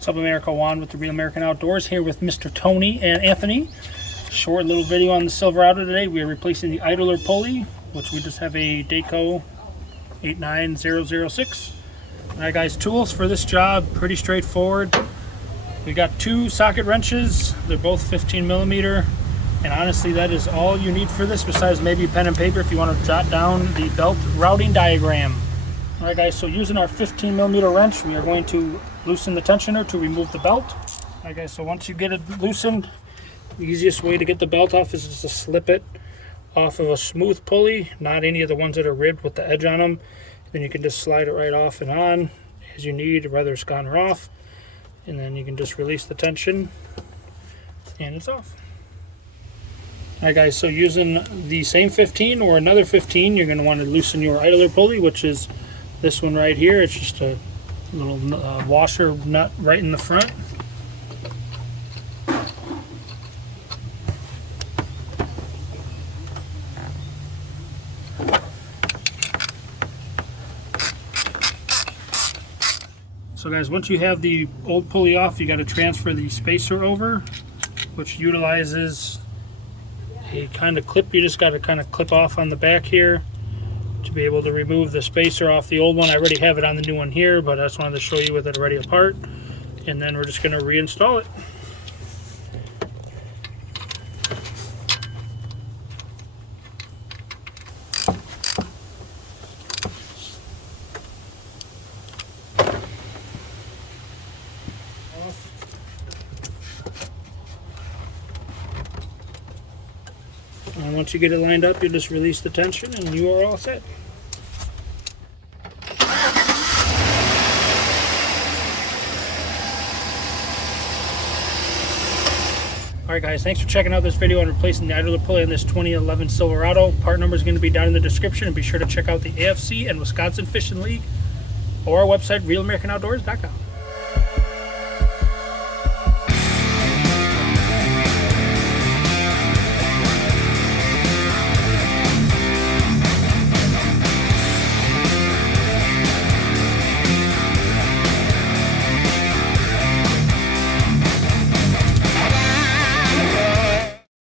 What's up, America? Juan with the Real American Outdoors here with Mr. Tony and Anthony. Short little video on the Silverado today. We are replacing the Idler Pulley, which we just have a Dayco 89006. Alright guys, tools for this job, pretty straightforward. We got 2 socket wrenches. They're both 15 millimeter. And honestly, that is all you need for this, besides maybe pen and paper if you want to jot down the belt routing diagram. Alright guys, so using our 15 millimeter wrench, we are going to loosen the tensioner to remove the belt. Alright guys, so once you get it loosened, the easiest way to get the belt off is just to slip it off of a smooth pulley, not any of the ones that are ribbed with the edge on them. Then you can just slide it right off and on as you need, whether it's on or off. And then you can just release the tension and it's off. Alright guys, so using the same 15 or another 15, you're going to want to loosen your idler pulley, which is this one right here. It's just a little washer nut right in the front. So guys, once you have the old pulley off, you got to transfer the spacer over, which utilizes a kind of clip. You just got to kind of clip off on the back here to be able to remove the spacer off the old one. I already have it on the new one here, but I just wanted to show you with it already apart. And then we're just going to reinstall it. And once you get it lined up, you just release the tension and you are all set. Alright guys, thanks for checking out this video on replacing the idler pulley on this 2011 Silverado. Part number is going to be down in the description, and be sure to check out the AFC and Wisconsin Fishing League or our website, realamericanoutdoors.com.